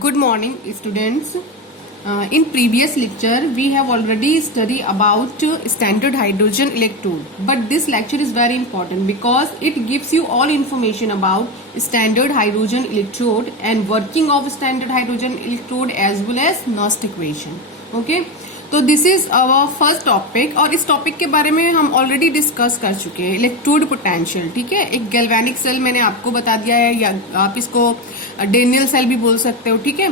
Good morning, students. In previous lecture, we have already studied about standard hydrogen electrode. But this lecture is very important because it gives you all information about standard hydrogen electrode and working of standard hydrogen electrode as well as Nernst equation. Okay. तो this is our first topic और इस topic के बारे में हम already discuss कर चुके हैं, इलेक्ट्रोड पोटेंशियल. ठीक है, एक गैल्वेनिक सेल मैंने आपको बता दिया है, या आप इसको डेनियल सेल भी बोल सकते हो. ठीक है,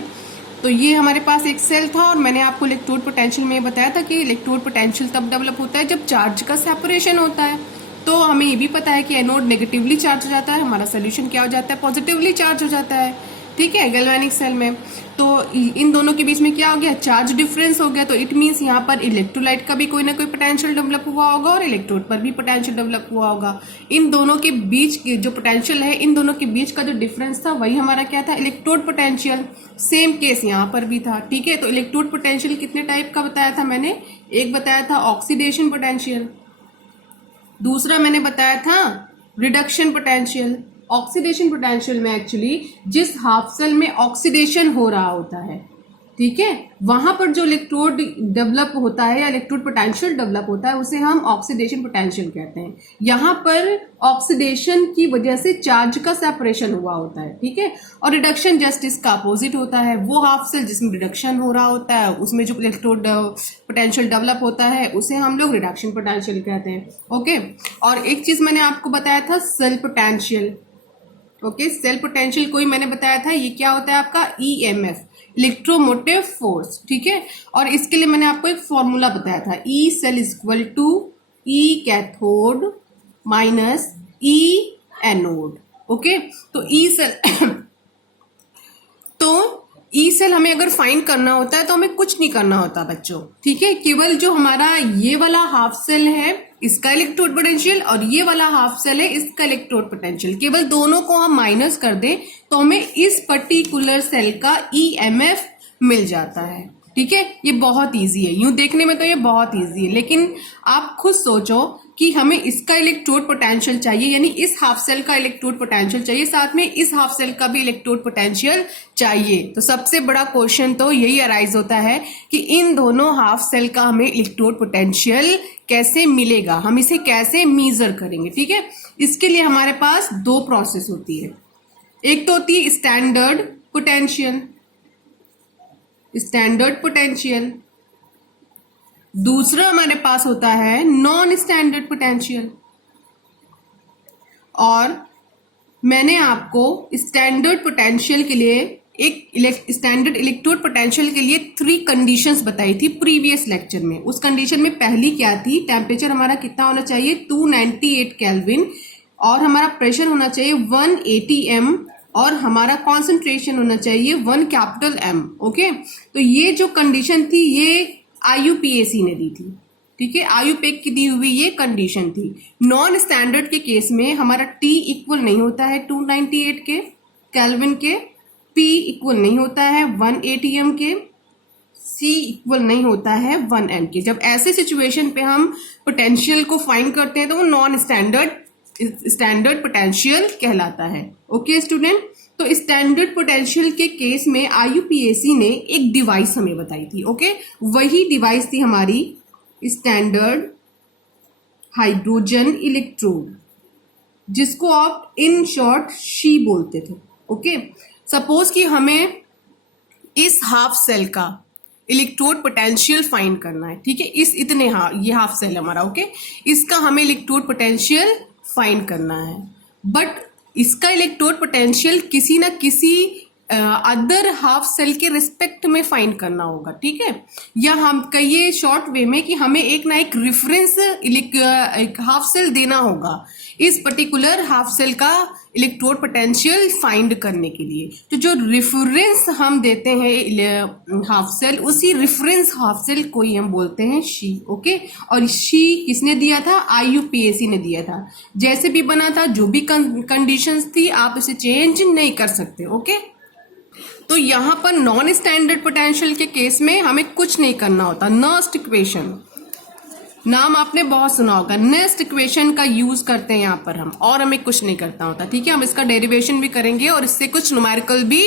तो ये हमारे पास एक सेल था और मैंने आपको इलेक्ट्रोड पोटेंशियल में बताया था कि इलेक्ट्रोड पोटेंशियल तब डेवलप होता है जब चार्ज का सेपरेशन होता है. तो हमें ये भी पता है कि एनोड नेगेटिवली चार्ज हो जाता है, हमारा सोल्यूशन क्या हो जाता है, पॉजिटिवली चार्ज हो जाता है. ठीक है, गैल्वेनिक सेल में. तो इन दोनों के बीच में क्या हो गया, चार्ज डिफरेंस हो गया. तो इट मीन्स यहाँ पर इलेक्ट्रोलाइट का भी कोई ना कोई पोटेंशियल डेवलप हुआ होगा और इलेक्ट्रोड पर भी पोटेंशियल डेवलप हुआ होगा. इन दोनों के बीच जो पोटेंशियल है, इन दोनों के बीच का जो डिफरेंस था वही हमारा क्या था, इलेक्ट्रोड पोटेंशियल. सेम केस यहाँ पर भी था. ठीक है, तो इलेक्ट्रोड पोटेंशियल कितने टाइप का बताया था मैंने, एक बताया था ऑक्सीडेशन पोटेंशियल, दूसरा मैंने बताया था रिडक्शन पोटेंशियल. ऑक्सीडेशन पोटेंशियल में एक्चुअली जिस हाफ सेल में ऑक्सीडेशन हो रहा होता है, ठीक है, वहां पर जो इलेक्ट्रोड डेवलप होता है या इलेक्ट्रोड पोटेंशियल डेवलप होता है उसे हम ऑक्सीडेशन पोटेंशियल कहते हैं. यहां पर ऑक्सीडेशन की वजह से चार्ज का सेपरेशन हुआ होता है. ठीक है, और रिडक्शन जस्ट इसका अपोजिट होता है. वो हाफ सेल जिसमें रिडक्शन हो रहा होता है उसमें जो इलेक्ट्रोड पोटेंशियल डेवलप होता है उसे हम लोग रिडक्शन पोटेंशियल कहते हैं. ओके, और एक चीज मैंने आपको बताया था cell potential. Okay, cell potential कोई मैंने बताया था, ये क्या होता है आपका ईएमएफ, इलेक्ट्रोमोटिव फोर्स. ठीक है, और इसके लिए मैंने आपको एक फॉर्मूला बताया था, E cell is equal to E cathode minus E anode. Okay, तो ई सेल तो ई सेल हमें अगर फाइंड करना होता है तो हमें कुछ नहीं करना होता बच्चों. ठीक है, केवल जो हमारा ये वाला हाफ सेल है इसका इलेक्ट्रोड पोटेंशियल और ये वाला हाफ सेल है इसका इलेक्ट्रोड पोटेंशियल, केवल दोनों को हम माइनस कर दें तो हमें इस पर्टिकुलर सेल का ईएमएफ मिल जाता है. ठीक है, ये बहुत इजी है, यूं देखने में तो ये बहुत इजी है, लेकिन आप खुद सोचो कि हमें इसका इलेक्ट्रोड पोटेंशियल चाहिए, यानी इस हाफ सेल का इलेक्ट्रोड पोटेंशियल चाहिए, साथ में इस हाफ सेल का भी इलेक्ट्रोड पोटेंशियल चाहिए. तो सबसे बड़ा क्वेश्चन तो यही अराइज होता है कि इन दोनों हाफ सेल का हमें इलेक्ट्रोड पोटेंशियल कैसे मिलेगा, हम इसे कैसे मेजर करेंगे. ठीक है, इसके लिए हमारे पास दो प्रोसेस होती है. एक तो होती है स्टैंडर्ड पोटेंशियल, स्टैंडर्ड पोटेंशियल, दूसरा हमारे पास होता है नॉन स्टैंडर्ड पोटेंशियल. और मैंने आपको स्टैंडर्ड पोटेंशियल के लिए एक स्टैंडर्ड इलेक्ट्रोड पोटेंशियल के लिए 3 कंडीशंस बताई थी प्रीवियस लेक्चर में. उस कंडीशन में पहली क्या थी, टेम्परेचर हमारा कितना होना चाहिए 298 केल्विन, और हमारा प्रेशर होना चाहिए 180 m, और हमारा कॉन्सेंट्रेशन होना चाहिए 1 कैपिटल M. ओके, तो ये जो कंडीशन थी ये IUPAC ने दी थी. ठीक है, IUPAC की दी हुई ये कंडीशन थी. नॉन स्टैंडर्ड के केस में हमारा T इक्वल नहीं होता है 298 के केल्विन के, P इक्वल नहीं होता है 180 m के, C इक्वल नहीं होता है 1 m के. जब ऐसे सिचुएशन पे हम पोटेंशियल को फाइंड करते हैं तो वो नॉन स्टैंडर्ड पोटेंशियल कहलाता है. ओके स्टूडेंट, तो स्टैंडर्ड पोटेंशियल के केस में IUPAC ने एक डिवाइस हमें बताई थी. ओके, वही डिवाइस थी हमारी स्टैंडर्ड हाइड्रोजन इलेक्ट्रोड, जिसको आप इन शॉर्ट शी बोलते थे. ओके, सपोज कि हमें इस हाफ सेल का इलेक्ट्रोड पोटेंशियल फाइंड करना है. ठीक है, ये हाफ सेल हमारा. ओके, इसका हमें इलेक्ट्रोड पोटेंशियल फाइंड करना है, बट इसका इलेक्ट्रोड पोटेंशियल किसी ना किसी अदर हाफ सेल के रिस्पेक्ट में फाइंड करना होगा. ठीक है, या हम कहिए शॉर्ट वे में कि हमें एक ना एक रेफरेंस एक हाफ सेल देना होगा इस पर्टिकुलर हाफ सेल का इलेक्ट्रोड पोटेंशियल फाइंड करने के लिए. तो जो रेफरेंस हम देते हैं हाफ सेल, उसी रेफरेंस हाफ सेल को ही हम बोलते हैं शी. ओके, और शी किसने दिया था, IUPAC ने दिया था. जैसे भी बना था, जो भी कंडीशंस थी, आप इसे चेंज नहीं कर सकते. ओके, तो यहां पर नॉन स्टैंडर्ड पोटेंशियल के केस में हमें कुछ नहीं करना होता. नर्स्ट इक्वेशन, नाम आपने बहुत सुना होगा। नेक्स्ट इक्वेशन का यूज करते हैं यहाँ पर हम, और हमें कुछ नहीं करता होता, ठीक है। हम इसका डेरिवेशन भी करेंगे और इससे कुछ न्यूमेरिकल भी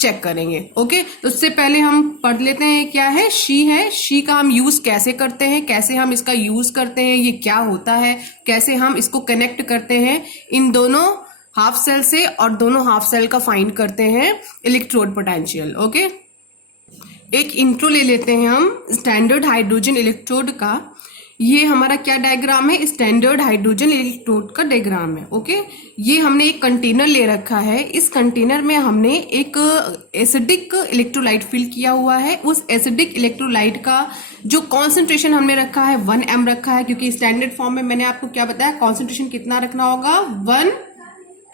चेक करेंगे, ओके। तो उससे पहले हम पढ़ लेते हैं क्या है, शी है। शी का हम यूज कैसे करते हैं, कैसे हम इसका यूज करते हैं, ये क्या होता है, कैसे हम इसको कनेक्ट करते हैं इन दोनों हाफ सेल से, और दोनों हाफ सेल का फाइंड करते हैं इलेक्ट्रोड पोटेंशियल, ओके। एक इंट्रो ले लेते हैं हम स्टैंडर्ड हाइड्रोजन इलेक्ट्रोड का। ये हमारा क्या डायग्राम है, स्टैंडर्ड हाइड्रोजन इलेक्ट्रोड का डायग्राम है, ओके। ये हमने एक कंटेनर ले रखा है। इस कंटेनर में हमने एक एसिडिक इलेक्ट्रोलाइट फिल किया हुआ है। उस एसिडिक इलेक्ट्रोलाइट का जो कॉन्सेंट्रेशन हमने रखा है 1 m रखा है, क्योंकि स्टैंडर्ड फॉर्म में मैंने आपको क्या बताया, कॉन्सेंट्रेशन कितना रखना होगा, 1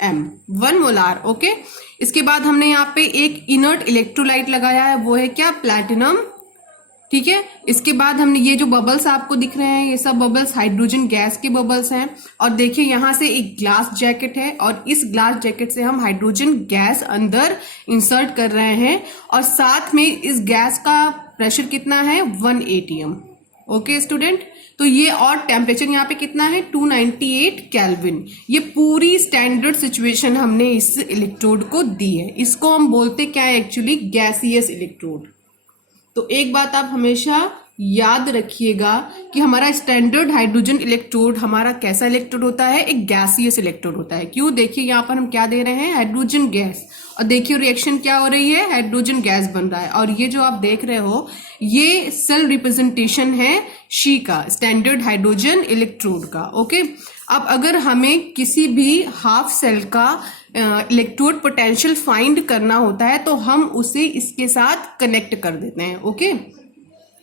m, 1 मोलार, ओके। इसके बाद हमने यहाँ पे एक इनर्ट इलेक्ट्रोलाइट लगाया है, वो है क्या, प्लैटिनम, ठीक है। इसके बाद हमने ये जो बबल्स आपको दिख रहे हैं, ये सब बबल्स हाइड्रोजन गैस के बबल्स हैं। और देखिए यहाँ से एक ग्लास जैकेट है, और इस ग्लास जैकेट से हम हाइड्रोजन गैस अंदर इंसर्ट कर रहे हैं, और साथ में इस गैस का प्रेशर कितना है, 1 atm, ओके स्टूडेंट। तो ये, और टेम्परेचर यहाँ पे कितना है, 298 केल्विन। ये पूरी स्टैंडर्ड सिचुएशन हमने इस इलेक्ट्रोड को दी है। इसको हम बोलते क्या है, एक्चुअली गैसियस इलेक्ट्रोड। तो एक बात आप हमेशा याद रखिएगा कि हमारा स्टैंडर्ड हाइड्रोजन इलेक्ट्रोड हमारा कैसा इलेक्ट्रोड होता है, एक गैसियस इलेक्ट्रोड होता है। क्यों, देखिए यहाँ पर हम क्या दे रहे हैं, हाइड्रोजन गैस, और देखिए रिएक्शन क्या हो रही है, हाइड्रोजन गैस बन रहा है। और ये जो आप देख रहे हो, ये सेल रिप्रेजेंटेशन है शी का, स्टैंडर्ड हाइड्रोजन इलेक्ट्रोड का, ओके। अब अगर हमें किसी भी हाफ सेल का इलेक्ट्रोड पोटेंशियल फाइंड करना होता है, तो हम उसे इसके साथ कनेक्ट कर देते हैं, ओके।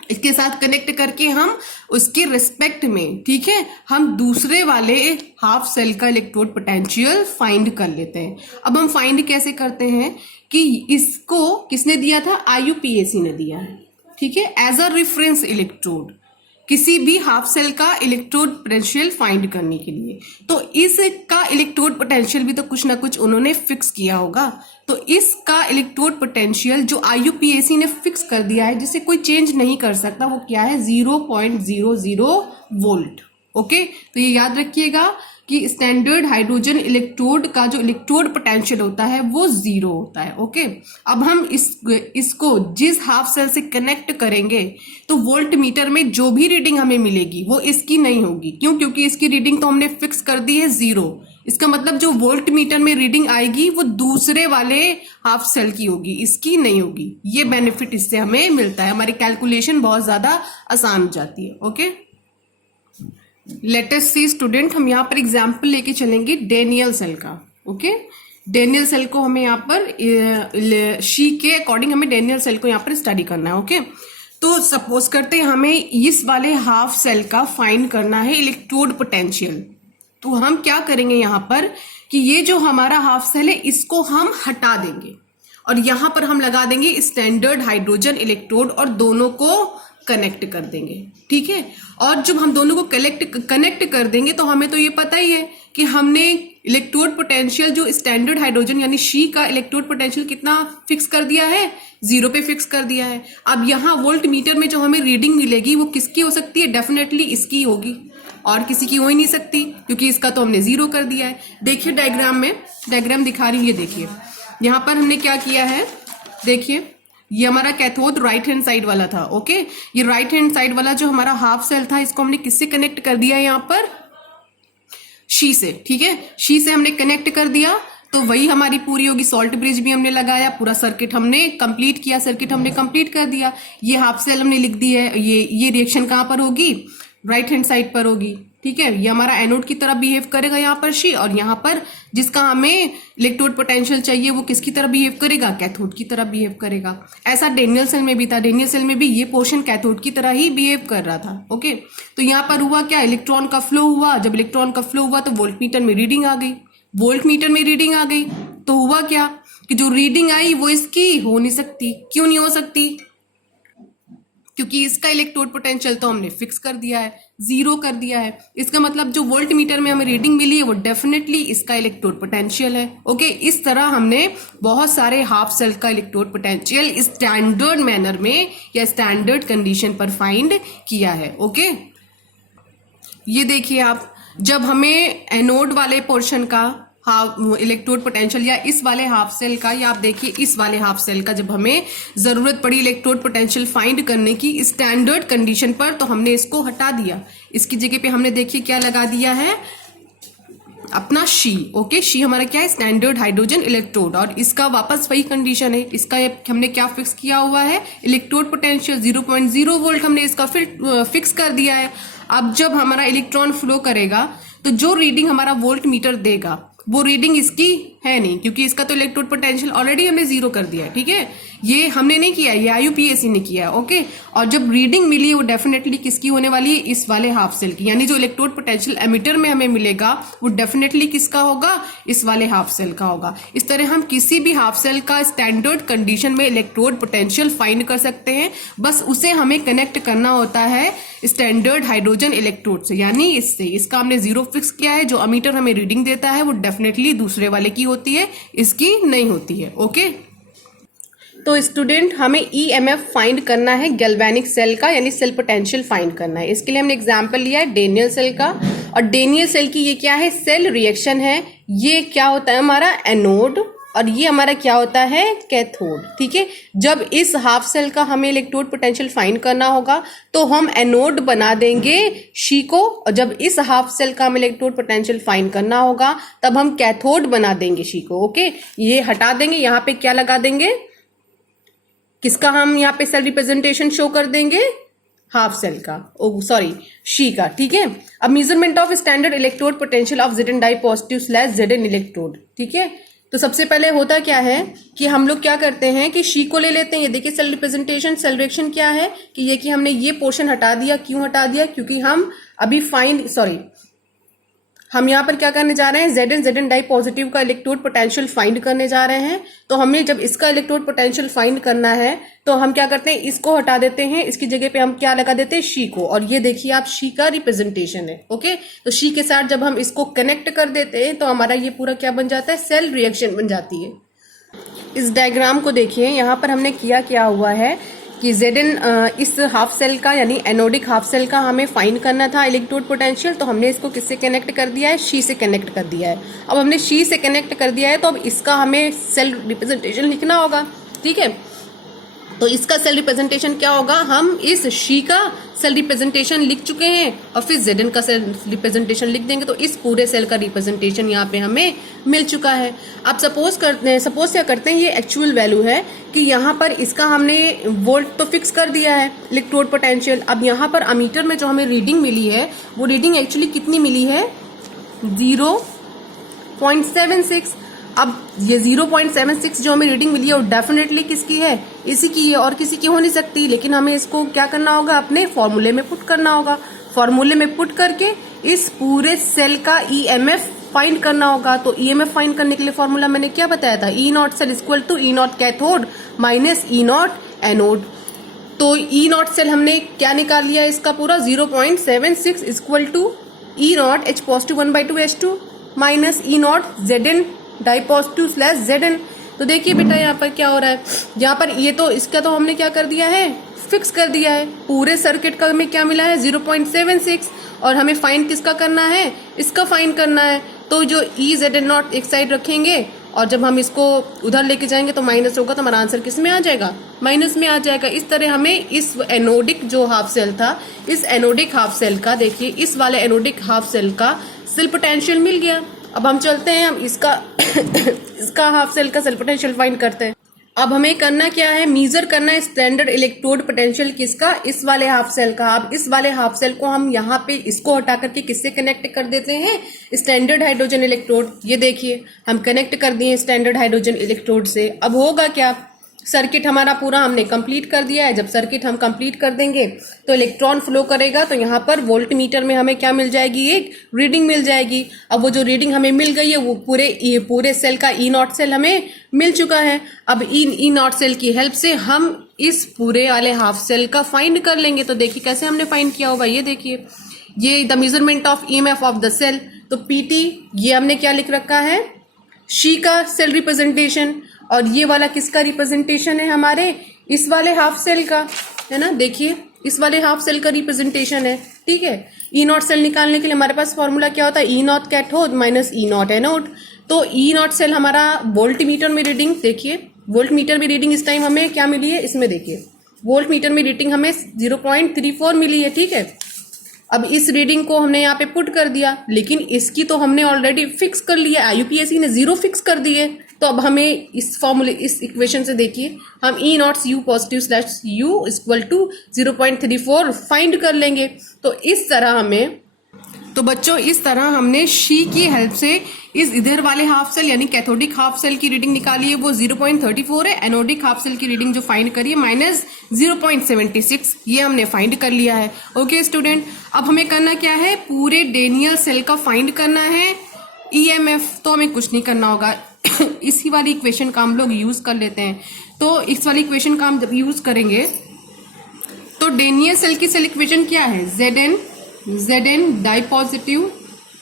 इसके साथ कनेक्ट करके हम उसके रिस्पेक्ट में, ठीक है, हम दूसरे वाले हाफ सेल का इलेक्ट्रोड पोटेंशियल फाइंड कर लेते हैं। अब हम फाइंड कैसे करते हैं कि इसको किसने दिया था, IUPAC ने दिया है, ठीक है, एज अ रेफरेंस इलेक्ट्रोड किसी भी हाफ सेल का इलेक्ट्रोड पोटेंशियल फाइंड करने के लिए। तो इसका इलेक्ट्रोड पोटेंशियल भी तो कुछ ना कुछ उन्होंने फिक्स किया होगा। तो इसका इलेक्ट्रोड पोटेंशियल जो IUPAC ने फिक्स कर दिया है, जिसे कोई चेंज नहीं कर सकता, वो क्या है, 0.00 वोल्ट, ओके। तो ये याद रखिएगा कि स्टैंडर्ड हाइड्रोजन इलेक्ट्रोड का जो इलेक्ट्रोड पोटेंशियल होता है वो 0 होता है, ओके। अब हम इसको जिस हाफ सेल से कनेक्ट करेंगे, तो वोल्ट मीटर में जो भी रीडिंग हमें मिलेगी वो इसकी नहीं होगी। क्यों, क्योंकि इसकी रीडिंग तो हमने फिक्स कर दी है 0। इसका मतलब जो वोल्ट मीटर में रीडिंग आएगी वो दूसरे वाले हाफ सेल की होगी, इसकी नहीं होगी। ये बेनिफिट इससे हमें मिलता है, हमारी कैलकुलेशन बहुत ज्यादा आसान हो जाती है, ओके। लेट अस सी स्टूडेंट, हम यहाँ पर एग्जाम्पल लेके चलेंगे डेनियल सेल का, ओके। डेनियल सेल को हमें यहाँ पर शी के अकॉर्डिंग हमें डेनियल सेल को यहाँ पर स्टडी करना है, ओके। तो सपोज करते हैं हमें इस वाले हाफ सेल का फाइंड करना है इलेक्ट्रोड पोटेंशियल। तो हम क्या करेंगे यहाँ पर कि ये जो हमारा हाफ सेल है इसको हम हटा देंगे, और यहां पर हम लगा देंगे स्टैंडर्ड हाइड्रोजन इलेक्ट्रोड, और दोनों को कनेक्ट कर देंगे, ठीक है। और जब हम दोनों को कनेक्ट कर देंगे, तो हमें तो ये पता ही है कि हमने इलेक्ट्रोड पोटेंशियल जो स्टैंडर्ड हाइड्रोजन यानी शी का इलेक्ट्रोड पोटेंशियल कितना फिक्स कर दिया है, 0 पे फिक्स कर दिया है। अब यहाँ वोल्ट मीटर में जो हमें रीडिंग मिलेगी वो किसकी हो सकती है, डेफिनेटली इसकी होगी, और किसी की हो ही नहीं सकती, क्योंकि इसका तो हमने 0 कर दिया है। देखिए डायग्राम में, डायग्राम दिखा रही हूँ, ये देखिए यहाँ पर हमने क्या किया है, देखिए ये हमारा कैथोड राइट हैंड साइड वाला था, ओके। ये राइट हैंड साइड वाला जो हमारा हाफ सेल था, इसको हमने किससे कनेक्ट कर दिया है, यहाँ पर शी से, ठीक है। शी से हमने कनेक्ट कर दिया, तो वही हमारी पूरी होगी। सॉल्ट ब्रिज भी हमने लगाया, पूरा सर्किट हमने कंप्लीट किया, सर्किट हमने कंप्लीट कर दिया। ये हाफ सेल हमने लिख दी है, ये रिएक्शन कहाँ पर होगी, राइट हैंड साइड पर होगी, ठीक है। ये हमारा एनोड की तरह बिहेव करेगा यहाँ पर शी, और यहाँ पर जिसका हमें इलेक्ट्रोड पोटेंशियल चाहिए वो किसकी तरह बिहेव करेगा, कैथोड की तरह बिहेव करेगा। ऐसा डेनियल सेल में भी था, डेनियल सेल में भी ये पोर्शन कैथोड की तरह ही बिहेव कर रहा था, ओके। तो यहाँ पर हुआ क्या, इलेक्ट्रॉन का फ्लो हुआ। जब इलेक्ट्रॉन का फ्लो हुआ तो वोल्ट मीटर में रीडिंग आ गई, वोल्ट मीटर में रीडिंग आ गई, तो हुआ क्या कि जो रीडिंग आई वो इसकी हो नहीं सकती। क्यों नहीं हो सकती, क्योंकि इसका इलेक्ट्रोड पोटेंशियल तो हमने फिक्स कर दिया है, 0 कर दिया है। इसका मतलब जो वोल्ट मीटर में हमें रीडिंग मिली है वो डेफिनेटली इसका इलेक्ट्रोड पोटेंशियल है, ओके। इस तरह हमने बहुत सारे हाफ सेल का इलेक्ट्रोड पोटेंशियल स्टैंडर्ड मैनर में या स्टैंडर्ड कंडीशन पर फाइंड किया है, ओके। ये देखिए आप, जब हमें एनोड वाले पोर्शन का हाफ इलेक्ट्रोड पोटेंशियल या इस वाले हाफ सेल का, या आप देखिए इस वाले हाफ सेल का जब हमें जरूरत पड़ी इलेक्ट्रोड पोटेंशियल फाइंड करने की स्टैंडर्ड कंडीशन पर, तो हमने इसको हटा दिया। इसकी जगह पे हमने देखिए क्या लगा दिया है, अपना शी। ओके, शी हमारा क्या है, स्टैंडर्ड हाइड्रोजन इलेक्ट्रोड, और इसका वापस वही कंडीशन है। इसका हमने क्या फिक्स किया हुआ है, इलेक्ट्रोड पोटेंशियल 0.0 वोल्ट हमने इसका फिक्स कर दिया है। अब जब हमारा इलेक्ट्रॉन फ्लो करेगा तो जो रीडिंग हमारा वोल्ट मीटर देगा वो रीडिंग इसकी है नहीं, क्योंकि इसका तो इलेक्ट्रोड पोटेंशियल ऑलरेडी हमने 0 कर दिया है। ठीक है, ये हमने नहीं किया, ये IUPAC ने किया है। ओके, और जब रीडिंग मिली है वो डेफिनेटली किसकी होने वाली है, इस वाले हाफ सेल की, यानी जो इलेक्ट्रोड पोटेंशियल एमिटर में हमें मिलेगा वो डेफिनेटली किसका होगा, इस वाले हाफ सेल का होगा। इस तरह हम किसी भी हाफ सेल का स्टैंडर्ड कंडीशन में इलेक्ट्रोड पोटेंशियल फाइंड कर सकते हैं, बस उसे हमें कनेक्ट करना होता है स्टैंडर्ड हाइड्रोजन इलेक्ट्रोड से, यानी इससे। इसका हमने 0 फिक्स किया है, जो अमीटर हमें रीडिंग देता है वो डेफिनेटली दूसरे वाले की होती है, इसकी नहीं होती है। ओके, तो स्टूडेंट हमें EMF फाइंड करना है गैल्वेनिक सेल का, यानी सेल पोटेंशियल फाइंड करना है। इसके लिए हमने एग्जांपल लिया है डेनियल सेल का, और डेनियल सेल की ये क्या है, सेल रिएक्शन है। ये क्या होता है हमारा एनोड, और ये हमारा क्या होता है, कैथोड। ठीक है, जब इस हाफ सेल का हमें इलेक्ट्रोड पोटेंशियल फाइंड करना होगा तो हम एनोड बना देंगे शी को, और जब इस हाफ सेल का हमें इलेक्ट्रोड पोटेंशियल फाइंड करना होगा तब हम कैथोड बना देंगे शी को। ओके, ये हटा देंगे, यहाँ पे क्या लगा देंगे, किसका हम यहाँ पे सेल रिप्रेजेंटेशन शो कर देंगे, हाफ सेल का, सॉरी शी का। ठीक है, अब measurement of standard electrode potential of Zn di positive / Zn electrode. ठीक है, तो सबसे पहले होता क्या है कि हम लोग क्या करते हैं कि शी को ले लेते हैं। ये देखिए सेल रिप्रेजेंटेशन, सेल रिएक्शन क्या है कि ये कि हमने ये पोर्शन हटा दिया। क्यों हटा दिया, क्योंकि हम अभी हम यहाँ पर क्या करने जा रहे हैं, Zn डाई पॉजिटिव का इलेक्ट्रोड पोटेंशियल फाइंड करने जा रहे हैं। तो हमें जब इसका इलेक्ट्रोड पोटेंशियल फाइंड करना है तो हम क्या करते हैं, इसको हटा देते हैं, इसकी जगह पे हम क्या लगा देते हैं, शी को। और ये देखिए आप, शी का रिप्रेजेंटेशन है। ओके, तो शी के साथ जब हम इसको कनेक्ट कर देते हैं तो हमारा ये पूरा क्या बन जाता है, सेल रिएक्शन बन जाती है। इस डायग्राम को देखिए, यहाँ पर हमने क्या हुआ है कि Zn इस हाफ सेल का, यानी एनोडिक हाफ सेल का हमें फाइंड करना था इलेक्ट्रोड पोटेंशियल, तो हमने इसको किससे कनेक्ट कर दिया है, शी से कनेक्ट कर दिया है। अब हमने शी से कनेक्ट कर दिया है तो अब इसका हमें सेल रिप्रेजेंटेशन लिखना होगा। ठीक है, तो इसका सेल रिप्रेजेंटेशन क्या होगा, हम इस शी का सेल रिप्रेजेंटेशन लिख चुके हैं और फिर Zn का सेल रिप्रेजेंटेशन लिख देंगे, तो इस पूरे सेल का रिप्रेजेंटेशन यहाँ पे हमें मिल चुका है। अब सपोज क्या करते हैं, ये एक्चुअल वैल्यू है कि यहाँ पर इसका हमने वोल्ट तो फिक्स कर दिया है इलेक्ट्रोड पोटेंशियल। अब यहाँ पर अमीटर में जो हमें रीडिंग मिली है वो रीडिंग एक्चुअली कितनी मिली है, 0.76। अब ये 0.76 जो हमें रीडिंग मिली है वो डेफिनेटली किसकी है, इसी की है, और किसी की हो नहीं सकती। लेकिन हमें इसको क्या करना होगा, अपने फॉर्मूले में पुट करना होगा। फॉर्मूले में पुट करके इस पूरे सेल का EMF फाइंड करना होगा। तो EMF फाइंड करने के लिए फॉर्मूला मैंने क्या बताया था, E0 cell equal to E0 cathode minus E0 anode. तो E0 सेल हमने क्या निकाल लिया, इसका पूरा 0.76 equal to E0 H positive 1/2 H2 minus E0 Zn di positive / Zn। तो देखिए बेटा यहाँ पर क्या हो रहा है, यहाँ पर ये तो इसका तो हमने क्या कर दिया है, फिक्स कर दिया है। पूरे सर्किट का हमें क्या मिला है, 0.76, और हमें फाइंड किसका करना है, इसका फाइंड करना है। तो जो Zn0 एक साइड रखेंगे और जब हम इसको उधर लेके जाएंगे तो माइनस होगा, तो हमारा आंसर किस में आ जाएगा, माइनस में आ जाएगा। इस तरह हमें इस एनोडिक जो हाफ सेल था, इस एनोडिक हाफ सेल का, देखिए इस वाले एनोडिक हाफ सेल का सेल पोटेंशियल मिल गया। अब हम चलते हैं, हम इसका हाफ सेल का सेल पोटेंशियल फाइंड करते हैं। अब हमें करना क्या है, मीजर करना है स्टैंडर्ड इलेक्ट्रोड पोटेंशियल किसका, इस वाले हाफ सेल का। अब इस वाले हाफ सेल को हम यहाँ पे इसको हटा करके किससे कनेक्ट कर देते हैं, स्टैंडर्ड हाइड्रोजन इलेक्ट्रोड। ये देखिए हम कनेक्ट कर दिए स्टैंडर्ड हाइड्रोजन इलेक्ट्रोड से। अब होगा क्या, सर्किट हमारा पूरा हमने कंप्लीट कर दिया है। जब सर्किट हम कंप्लीट कर देंगे तो इलेक्ट्रॉन फ्लो करेगा, तो यहाँ पर वोल्ट मीटर में हमें क्या मिल जाएगी, एक रीडिंग मिल जाएगी। अब वो जो रीडिंग हमें मिल गई है वो पूरे सेल का E0 सेल हमें मिल चुका है। अब E0 सेल की हेल्प से हम इस पूरे वाले हाफ सेल का फाइंड कर लेंगे। तो देखिए कैसे हमने फाइंड किया होगा, ये देखिए, ये the measurement of EMF of the cell. तो PT ये हमने क्या लिख रखा है, शी का सेल रिप्रेजेंटेशन, और ये वाला किसका रिप्रेजेंटेशन है, हमारे इस वाले हाफ सेल का, है ना। देखिए इस वाले हाफ सेल का रिप्रेजेंटेशन है, ठीक है। ई नॉट सेल निकालने के लिए हमारे पास फॉर्मूला क्या होता है, E naught cathode minus E naught anode. तो ई नॉट सेल हमारा वोल्ट मीटर में रीडिंग देखिए, वोल्ट मीटर में रीडिंग इस टाइम हमें क्या मिली है, इसमें देखिए वोल्ट मीटर में रीडिंग हमें 0.34 मिली है, ठीक है। अब इस रीडिंग को हमने यहाँ पे पुट कर दिया, लेकिन इसकी तो हमने ऑलरेडी फिक्स कर लिया, IUPAC ने 0 फिक्स कर दिए। तो अब हमें इस फॉर्मूले, इस इक्वेशन से देखिए हम E naught U positive slash U equal to 0.34 find कर लेंगे। तो इस तरह हमें, तो बच्चों इस तरह हमने शी की हेल्प से इस इधर वाले हाफ सेल यानी कैथोडिक हाफ सेल की रीडिंग निकाली है, वो 0.34 है। एनोडिक हाफ सेल की रीडिंग जो फाइंड करी है माइनस 0.76, ये हमने फाइंड कर लिया है। ओके स्टूडेंट, अब हमें करना क्या है, पूरे डेनियल सेल का फाइंड करना है। EMF तो हमें कुछ नहीं करना होगा इसी वाली इक्वेशन का हम लोग यूज कर लेते हैं। तो इस वाली इक्वेशन का हम जब यूज करेंगे तो डेनियल सेल की सेल इक्वेशन क्या है, Zn di positive,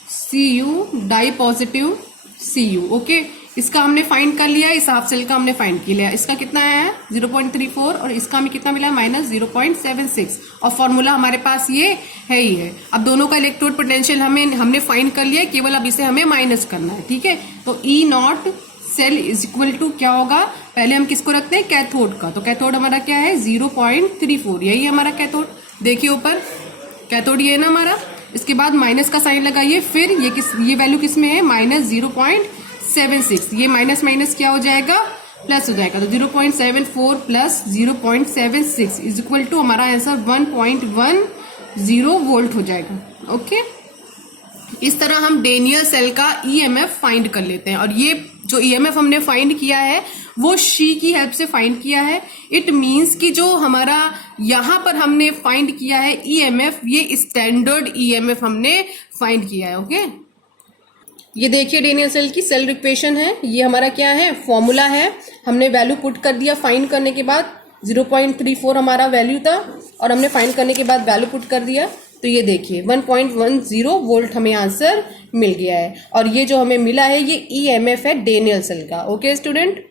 Cu di positive, Cu। Okay, इसका हमने फाइंड कर लिया, इस हाफ सेल का हमने फाइंड कर लिया। इसका कितना आया है 0.34 और इसका हमें कितना मिला माइनस 0.76 और फॉर्मूला हमारे पास ये है ही है। अब दोनों का इलेक्ट्रोड पोटेंशियल हमने फाइंड कर लिया, केवल अब इसे हमें माइनस करना है, ठीक है। तो E naught cell is equal to क्या होगा, पहले हम किसको रखते हैं, कैथोड का। तो कैथोड हमारा क्या है 0.34, यही हमारा कैथोड। देखिए ऊपर कैथोड ये है ना हमारा, इसके बाद माइनस का साइन लगाइए, फिर ये वैल्यू किस में है माइनस 0.76, ये माइनस माइनस क्या हो जाएगा प्लस हो जाएगा। तो 0.74 प्लस 0.76 इज इक्वल टू हमारा आंसर 1.10 वोल्ट हो जाएगा। ओके, इस तरह हम डेनियल सेल का EMF फाइंड कर लेते हैं। और ये जो EMF हमने फाइंड किया है वो शी की हेल्प से फाइंड किया है। इट मींस कि जो हमारा यहां पर हमने फाइंड किया है EMF, ये स्टैंडर्ड EMF हमने फाइंड किया है। ओके, ये देखिए डेनियल सेल की सेल इक्वेशन है, ये हमारा क्या है फॉर्मूला है। हमने वैल्यू पुट कर दिया फाइंड करने के बाद, 0.34 हमारा वैल्यू था और हमने फाइंड करने के बाद वैल्यू पुट कर दिया। तो ये देखिए 1.10 वोल्ट हमें आंसर मिल गया है और ये जो हमें मिला है ये EMF है डेनियल सेल का। Okay student.